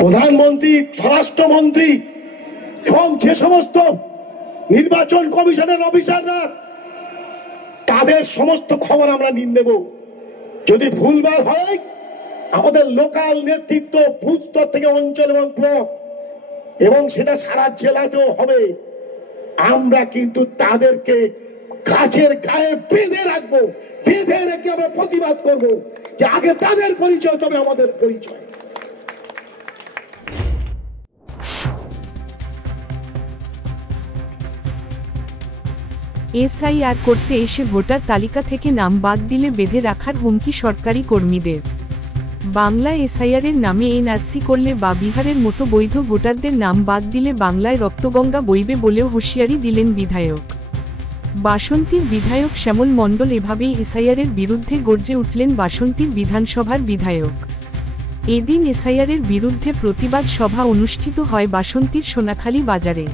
প্রধানমন্ত্রী, স্বরাষ্ট্রমন্ত্রী এবং যে সমস্ত নির্বাচন কমিশনের অফিসাররা, তাদের সমস্ত খবর আমরা নিয়ে নেব। যদি ভুলভাল হয়, আমাদের লোকাল নেতৃত্ব বুথ স্তর থেকে অঞ্চল এবং ব্লক এবং সেটা সারা জেলাতেও হবে, আমরা কিন্তু তাদেরকে গাছের গায়ে বেঁধে রাখবো, বেঁধে রেখে আমরা প্রতিবাদ করব যে আগে তাদের পরিচয়, তবে আমাদের পরিচয়। এসআইআর করতে এসে ভোটার তালিকা থেকে নাম বাদ দিলে বেঁধে রাখার হুমকি সরকারি কর্মীদের। বাংলা এসআইআরের নামে এনআরসি করলে বা বিহারের মতো বৈধ ভোটারদের নাম বাদ দিলে বাংলায় রক্তগঙ্গা বইবে বলেও হুঁশিয়ারি দিলেন বিধায়ক। বাসন্তীর বিধায়ক শ্যামল মণ্ডল এভাবেই এসআইআরের বিরুদ্ধে গর্জে উঠলেন বাসন্তীর বিধানসভার বিধায়ক। এদিন এসআইআরের বিরুদ্ধে প্রতিবাদ সভা অনুষ্ঠিত হয় বাসন্তীর সোনাখালী বাজারে।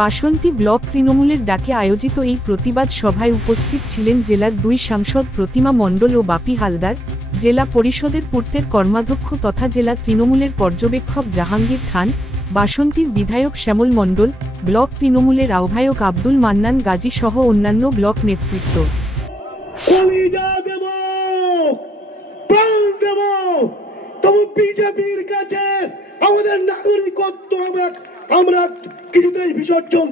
বাসন্তী ব্লক তৃণমূলের ডাকে আয়োজিত এই প্রতিবাদ সভায় উপস্থিত ছিলেন জেলার 2 সাংসদ প্রতিমা মণ্ডল ও বাপি হালদার, জেলা পরিষদের পূর্তের কর্মাধ্যক্ষ তথা জেলা তৃণমূলের পর্যবেক্ষক জাহাঙ্গীর খান, বাসন্তীর বিধায়ক শ্যামল মণ্ডল, ব্লক তৃণমূলের আহ্বায়ক আব্দুল মান্নান গাজী সহ অন্যান্য ব্লক নেতৃত্ব। বিজেপির কাছে আমাদের নাগরিকত্ব আমরা কিছুতেই বিসর্জন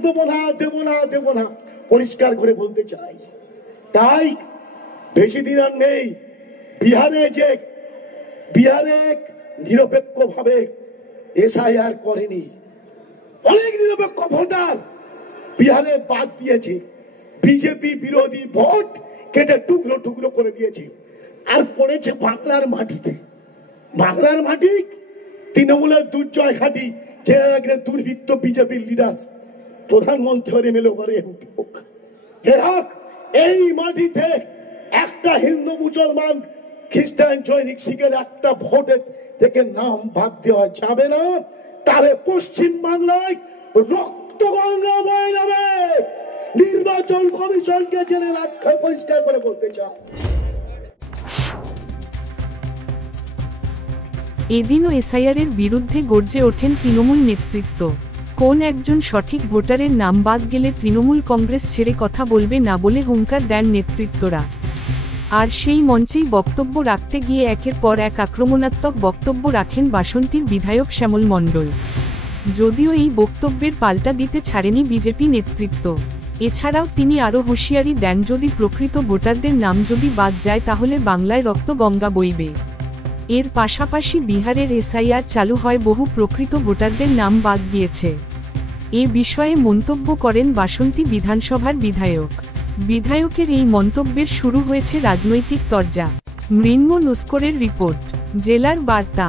দেব না, পরিষ্কার করে বলতে চাই। তাই বেশি দিন আর নেই, বিহারে নিরপেক্ষ ভাবে এসআইআর করেনি, অনেক নিরপেক্ষ ভোটার বিহারে বাদ দিয়েছে, বিজেপি বিরোধী ভোট কেটে টুকরো টুকরো করে দিয়েছে, আর পড়েছে বাংলার মাটিতে। বাংলার মাটি তৃণমূলের দুর্জয় ঘাটি, যে দুর্বৃত্ত বিজেপির লিডার প্রধানমন্ত্রী হয়ে এমএলএ করে এমপি হোক, এই মাটিতে একটা হিন্দু, মুসলমান, খ্রিস্টান, জৈনিক, শিখের একটা ভোটের থেকে নাম বাদ দেওয়া যাবে না। তাহলে পশ্চিম বাংলায় রক্তগঙ্গা বয়ে যাবে। নির্বাচন কমিশনকে জেনে রাখতে পরিষ্কার করে বলতে চাই। এদিনও এসআইআরের বিরুদ্ধে গর্জে ওঠেন তৃণমূল নেতৃত্ব। কোন একজন সঠিক ভোটারের নাম বাদ গেলে তৃণমূল কংগ্রেস ছেড়ে কথা বলবে না বলে হুঙ্কার দেন নেতৃত্বরা। আর সেই মঞ্চেই বক্তব্য রাখতে গিয়ে একের পর এক আক্রমণাত্মক বক্তব্য রাখেন বাসন্তীর বিধায়ক শ্যামল মণ্ডল। যদিও এই বক্তব্যের পাল্টা দিতে ছাড়েনি বিজেপি নেতৃত্ব। এছাড়াও তিনি আরও হুঁশিয়ারি দেন, যদি প্রকৃত ভোটারদের নাম যদি বাদ যায় তাহলে বাংলায় রক্তগঙ্গা বইবে। এর পাশাপাশি বিহারের এসআইআর চালু হয়, বহু প্রকৃত ভোটারদের নাম বাদ গিয়েছে। এ বিষয়ে মন্তব্য করেন বাসন্তী বিধানসভার বিধায়ক। বিধায়কের এই মন্তব্যের শুরু হয়েছে রাজনৈতিক তরজা। মৃন্ময় নস্করের রিপোর্ট, জেলার বার্তা।